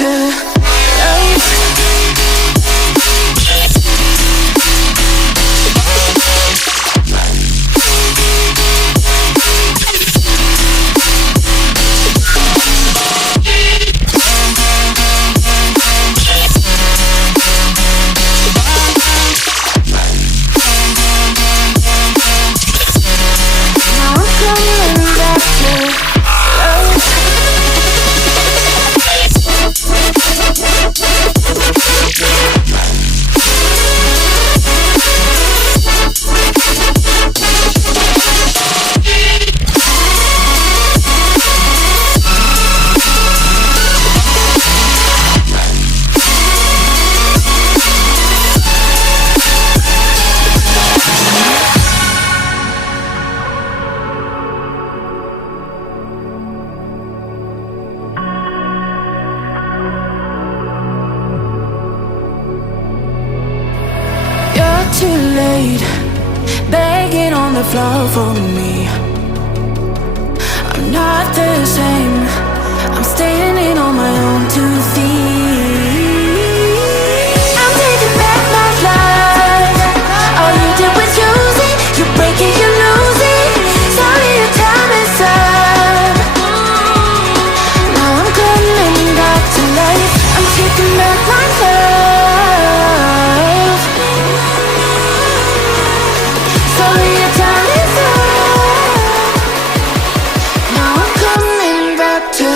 to life. Now I'm coming back to life. You're too late, begging on the floor for me. I'm not the same, I'm standing on my own 2 feet. I'm taking back my life. All you did was use it, you break it, you lose it. Sorry, your time is up. Now I'm coming back to life. I'm taking back my love. Sorry, your time is up. Now I'm coming back to